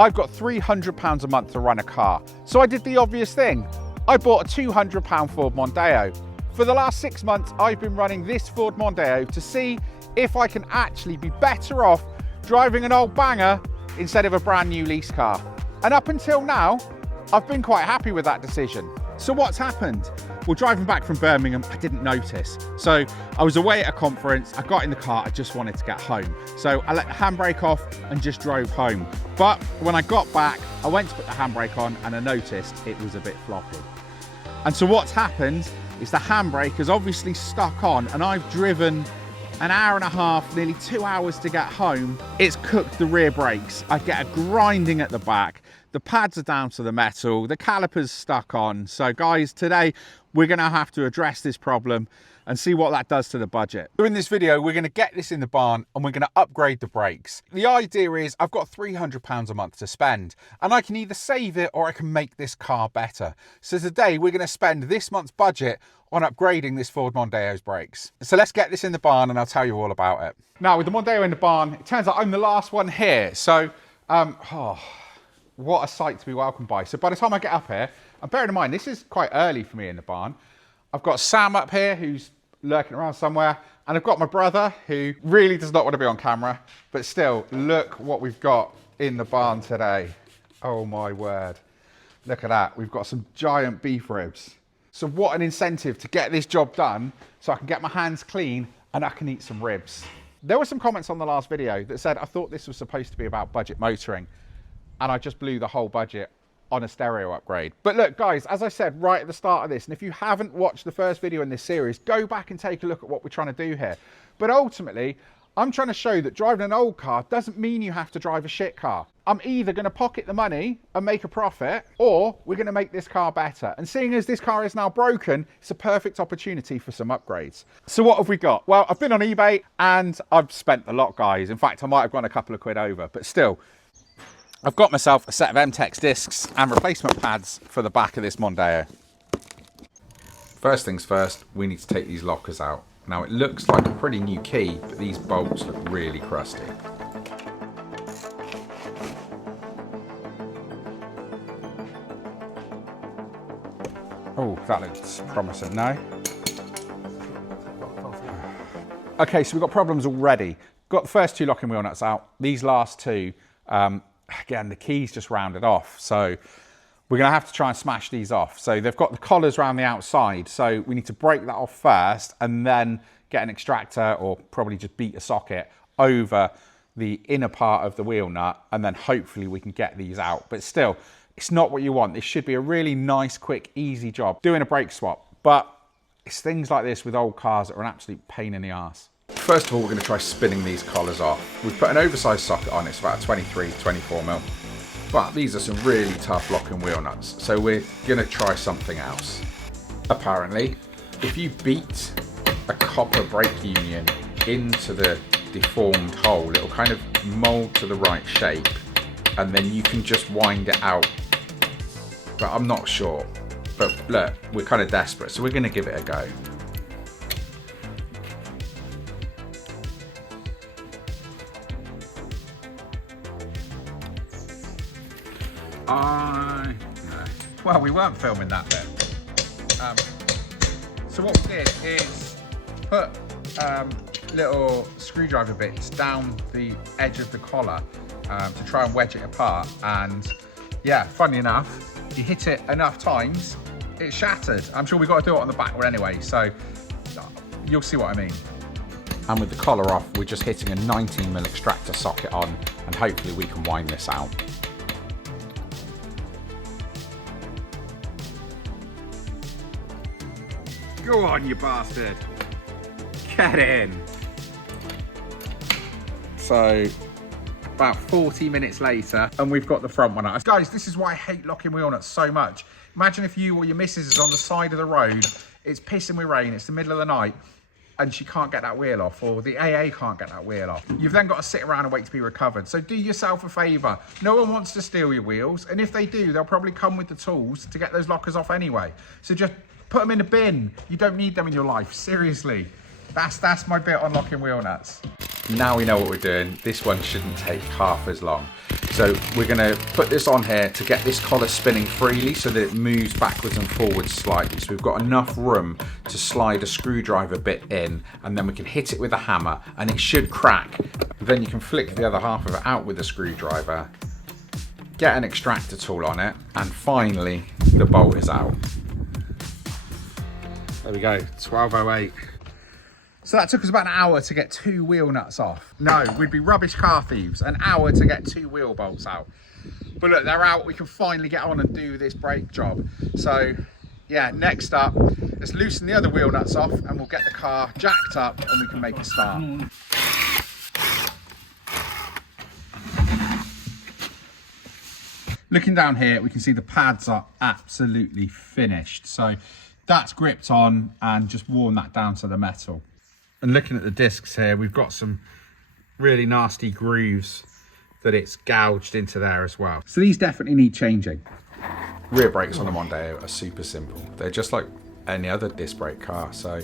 I've got £300 a month to run a car. So I did the obvious thing. I bought a £200 Ford Mondeo. For the last 6 months, I've been running this Ford Mondeo to see if I can actually be better off driving an old banger instead of a brand new lease car. And up until now, I've been quite happy with that decision. So what's happened? Well, driving back from Birmingham, I didn't notice. So I was away at a conference, I got in the car, I just wanted to get home. So I let the handbrake off and just drove home. But when I got back, I went to put the handbrake on and I noticed it was a bit floppy. And so what's happened is the handbrake has obviously stuck on, and I've driven an hour and a half, nearly 2 hours to get home. It's cooked the rear brakes. I get a grinding at the back. The pads are down to the metal. The caliper's stuck on. So guys, today we're gonna have to address this problem and see what that does to the budget. So in this video, we're gonna get this in the barn and we're gonna upgrade the brakes. The idea is I've got £300 a month to spend, and I can either save it or I can make this car better. So today we're gonna spend this month's budget on upgrading this Ford Mondeo's brakes. So let's get this in the barn and I'll tell you all about it. Now with the Mondeo in the barn, it turns out I'm the last one here. So, what a sight to be welcomed by. So by the time I get up here, and bearing in mind, this is quite early for me in the barn. I've got Sam up here who's lurking around somewhere, and I've got my brother who really does not want to be on camera, but still, look what we've got in the barn today. Oh my word. Look at that. We've got some giant beef ribs. So what an incentive to get this job done so I can get my hands clean and I can eat some ribs. There were some comments on the last video that said I thought this was supposed to be about budget motoring, and I just blew the whole budget on a stereo upgrade. But look guys, as I said right at the start of this, and if you haven't watched the first video in this series, go back and take a look at what we're trying to do here. But ultimately, I'm trying to show that driving an old car doesn't mean you have to drive a shit car. I'm either going to pocket the money and make a profit, or we're going to make this car better. And seeing as this car is now broken, it's a perfect opportunity for some upgrades. So what have we got? Well, I've been on eBay and I've spent a lot, guys. In fact, I might have gone a couple of quid over, but still, I've got myself a set of MTEX discs and replacement pads for the back of this Mondeo. First things first, we need to take these lockers out. Now it looks like a pretty new key, but these bolts look really crusty. Oh, that looks promising now. Okay, so we've got problems already. Got the first two locking wheel nuts out. These last two, again, the key's just rounded off. So we're gonna have to try and smash these off. So they've got the collars around the outside. So we need to break that off first and then get an extractor, or probably just beat a socket over the inner part of the wheel nut. And then hopefully we can get these out. But still, it's not what you want. This should be a really nice, quick, easy job doing a brake swap. But it's things like this with old cars that are an absolute pain in the arse. First of all, we're going to try spinning these collars off. We've put an oversized socket on, it's about 23, 24 mil. But these are some really tough locking wheel nuts, so we're going to try something else. Apparently, if you beat a copper brake union into the deformed hole, it'll kind of mold to the right shape, and then you can just wind it out. But I'm not sure. But look, we're kind of desperate, so we're going to give it a go. Well, we weren't filming that bit. So what we did is put little screwdriver bits down the edge of the collar to try and wedge it apart. And yeah, funny enough, you hit it enough times, it shattered. I'm sure we've got to do it on the back one anyway, so you'll see what I mean. And with the collar off, we're just hitting a 19mm extractor socket on, and hopefully we can wind this out. Go on, you bastard. Get in. So, about 40 minutes later, and we've got the front one out. Guys, this is why I hate locking wheel nuts so much. Imagine if you or your missus is on the side of the road, it's pissing with rain, it's the middle of the night, and she can't get that wheel off, or the AA can't get that wheel off. You've then got to sit around and wait to be recovered. So do yourself a favour. No one wants to steal your wheels, and if they do, they'll probably come with the tools to get those lockers off anyway. So just put them in the bin. You don't need them in your life, seriously. That's my bit on locking wheel nuts. Now we know what we're doing. This one shouldn't take half as long. So we're going to put this on here to get this collar spinning freely so that it moves backwards and forwards slightly. So we've got enough room to slide a screwdriver bit in, and then we can hit it with a hammer and it should crack. Then you can flick the other half of it out with a screwdriver, get an extractor tool on it, and finally the bolt is out. There we go, 12:08. So that took us about an hour to get 2 wheel nuts off. No, we'd be rubbish car thieves. An hour to get 2 wheel bolts out. But look, they're out. We can finally get on and do this brake job. So yeah, next up, let's loosen the other wheel nuts off and we'll get the car jacked up and we can make a start. Looking down here, we can see the pads are absolutely finished. So that's gripped on and just worn that down to the metal. And looking at the discs here, we've got some really nasty grooves that it's gouged into there as well. So these definitely need changing. Rear brakes on the Mondeo are super simple. They're just like any other disc brake car. So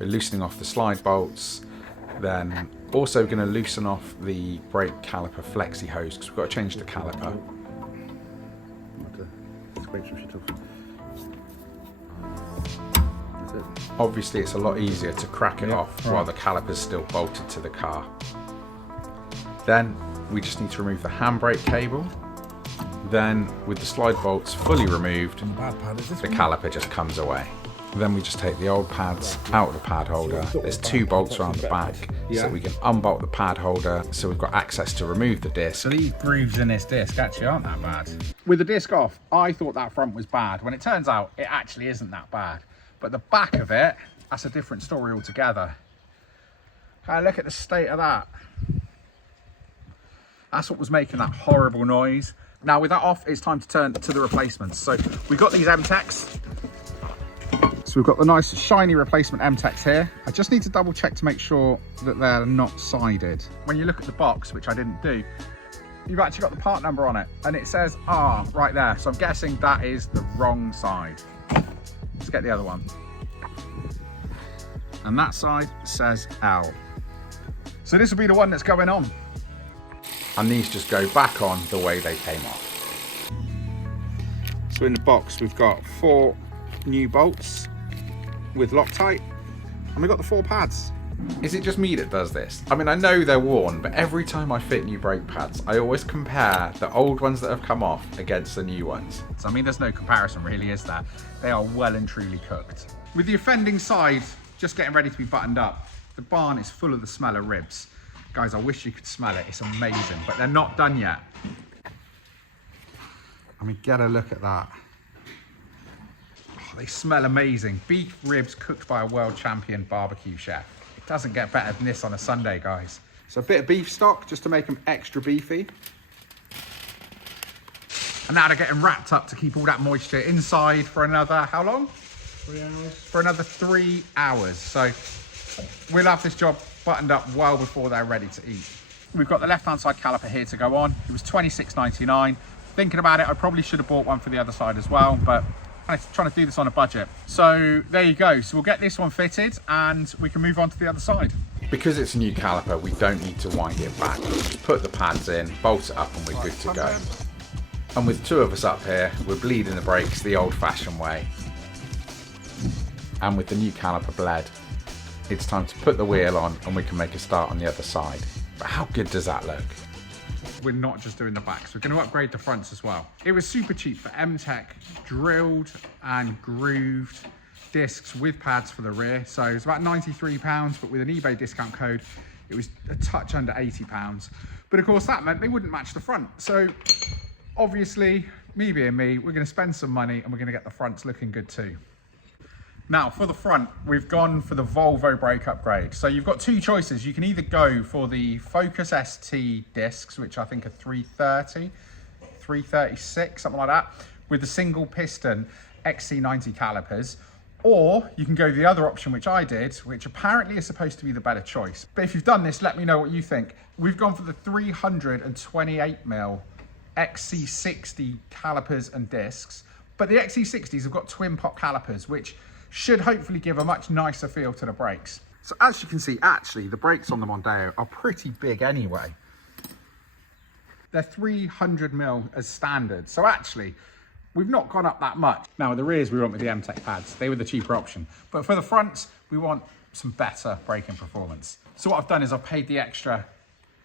we're loosening off the slide bolts, then also going to loosen off the brake caliper flexi hose because we've got to change the caliper. Obviously it's a lot easier to crack it off while the caliper's still bolted to the car. Then we just need to remove the handbrake cable. Then with the slide bolts fully removed, the caliper just comes away. Then we just take the old pads out of the pad holder. There's 2 bolts around the back so we can unbolt the pad holder so we've got access to remove the disc. So these grooves in this disc actually aren't that bad. With the disc off, I thought that front was bad when it turns out it actually isn't that bad. But the back of it, that's a different story altogether. Look at the state of that. That's what was making that horrible noise. Now with that off, it's time to turn to the replacements. So we've got these M-Techs. So we've got the nice shiny replacement M-Techs here. I just need to double check to make sure that they're not sided. When you look at the box, which I didn't do, you've actually got the part number on it and it says R right there. So I'm guessing that is the wrong side. Let's get the other one. And that side says L. So this will be the one that's going on. And these just go back on the way they came off. So in the box, we've got 4 new bolts with Loctite, and we've got the 4 pads. Is it just me that does this? I mean, I know they're worn, but every time I fit new brake pads, I always compare the old ones that have come off against the new ones. So, I mean, there's no comparison really, is there? They are well and truly cooked. With the offending side just getting ready to be buttoned up, the barn is full of the smell of ribs. Guys, I wish you could smell it. It's amazing, but they're not done yet. I mean, get a look at that. Oh, they smell amazing. Beef ribs cooked by a world champion barbecue chef. It doesn't get better than this on a Sunday, guys. So a bit of beef stock just to make them extra beefy. And now they're getting wrapped up to keep all that moisture inside for another, how long? 3 hours. For another 3 hours. So we'll have this job buttoned up well before they're ready to eat. We've got the left-hand side caliper here to go on. It was $26.99. Thinking about it, I probably should have bought one for the other side as well, but I'm trying to do this on a budget. So there you go. So we'll get this one fitted and we can move on to the other side. Because it's a new caliper, we don't need to wind it back. We'll just put the pads in, bolt it up, and we're good to go. And with 2 of us up here, we're bleeding the brakes the old-fashioned way. And with the new caliper bled, it's time to put the wheel on and we can make a start on the other side. But how good does that look? We're not just doing the backs, we're going to upgrade the fronts as well. It was super cheap for M-Tech drilled and grooved discs with pads for the rear. So it's about £93, but with an eBay discount code, it was a touch under £80. But of course that meant they wouldn't match the front. So obviously, me being me, we're going to spend some money and we're going to get the fronts looking good too. Now for the front, we've gone for the Volvo brake upgrade. So you've got 2 choices. You can either go for the Focus ST discs, which I think are 330, 336, something like that, with the single piston XC90 calipers. Or you can go the other option, which I did, which apparently is supposed to be the better choice. But if you've done this, let me know what you think. We've gone for the 328mm XC60 calipers and discs, but the XC60s have got twin pot calipers, which should hopefully give a much nicer feel to the brakes. So as you can see, actually, the brakes on the Mondeo are pretty big anyway. They're 300mm as standard. So actually, we've not gone up that much. Now, the rears we went with the M-Tech pads. They were the cheaper option. But for the fronts, we want some better braking performance. So what I've done is I've paid the extra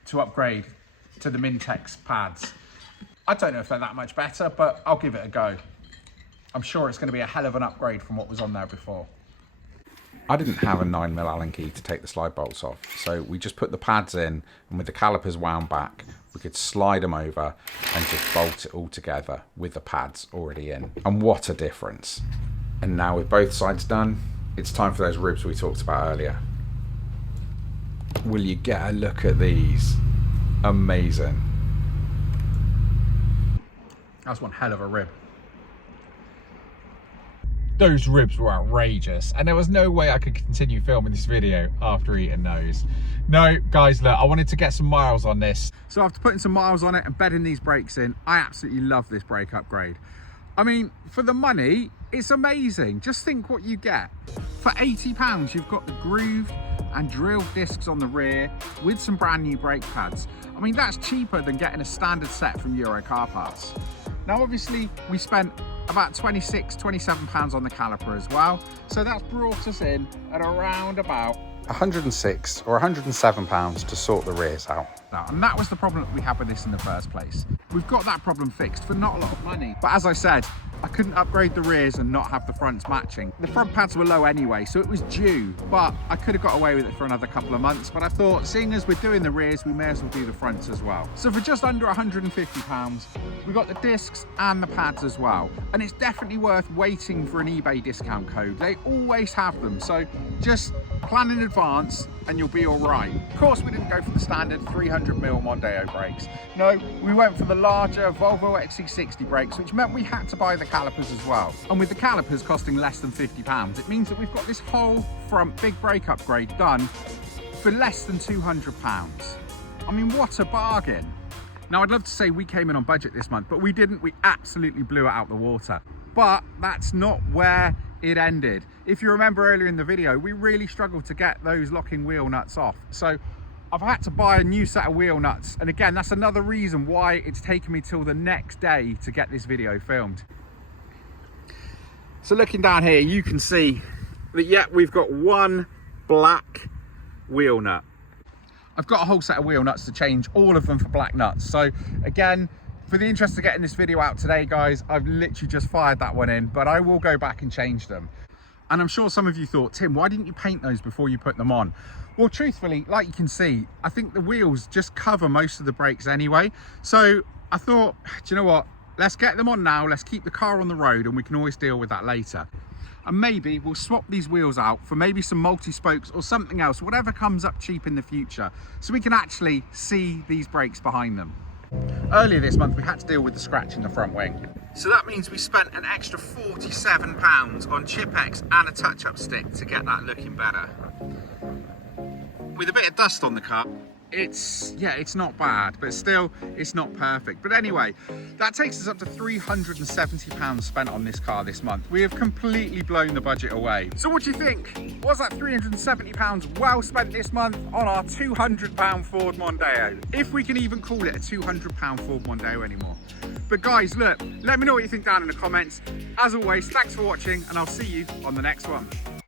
to upgrade to the Mintex pads. I don't know if they're that much better, but I'll give it a go. I'm sure it's going to be a hell of an upgrade from what was on there before. I didn't have a 9mm Allen key to take the slide bolts off, so we just put the pads in, and with the calipers wound back, we could slide them over and just bolt it all together with the pads already in. And what a difference. And now with both sides done, it's time for those ribs we talked about earlier. Will you get a look at these? Amazing. That's one hell of a rib. Those ribs were outrageous, and there was no way I could continue filming this video after eating those. No, guys, look, I wanted to get some miles on this. So after putting some miles on it and bedding these brakes in, I absolutely love this brake upgrade. I mean, for the money, it's amazing. Just think what you get. For £80, you've got the grooved and drilled discs on the rear with some brand new brake pads. I mean, that's cheaper than getting a standard set from Euro Car Parts. Now, obviously, we spent about £26, £27 on the caliper as well. So that's brought us in at around about £106 or £107 to sort the rears out. And that was the problem that we had with this in the first place. We've got that problem fixed for not a lot of money. But as I said, I couldn't upgrade the rears and not have the fronts matching. The front pads were low anyway, so it was due, but I could have got away with it for another couple of months. But I thought, seeing as we're doing the rears, we may as well do the fronts as well. So for just under £150, we got the discs and the pads as well. And it's definitely worth waiting for an eBay discount code. They always have them, so just plan in advance and you'll be all right. Of course, we didn't go for the standard 300mm Mondeo brakes. No, we went for the larger Volvo XC60 brakes, which meant we had to buy the calipers as well. And with the calipers costing less than £50, it means that we've got this whole front big brake upgrade done for less than £200. I mean, what a bargain. Now, I'd love to say we came in on budget this month, but we didn't. We absolutely blew it out the water. But that's not where it ended. If you remember earlier in the video, we really struggled to get those locking wheel nuts off. So I've had to buy a new set of wheel nuts. And again, that's another reason why it's taken me till the next day to get this video filmed. So looking down here, you can see that, yeah, we've got one black wheel nut. I've got a whole set of wheel nuts to change, all of them for black nuts. So again, for the interest of getting this video out today, guys, I've literally just fired that one in, but I will go back and change them. And I'm sure some of you thought, Tim, why didn't you paint those before you put them on? Well, truthfully, like you can see, I think the wheels just cover most of the brakes anyway. So I thought, do you know what? Let's get them on now. Let's keep the car on the road and we can always deal with that later. And maybe we'll swap these wheels out for maybe some multi-spokes or something else, whatever comes up cheap in the future, so we can actually see these brakes behind them. Earlier this month, we had to deal with the scratch in the front wing. So that means we spent an extra £47 on Chip-X and a touch-up stick to get that looking better. With a bit of dust on the car, it's not bad, but still, it's not perfect. But anyway, that takes us up to £370 spent on this car this month. We have completely blown the budget away. So what do you think? Was that £370 well spent this month on our £200 Ford Mondeo? If we can even call it a £200 Ford Mondeo anymore. But guys, look, let me know what you think down in the comments. As always, thanks for watching, and I'll see you on the next one.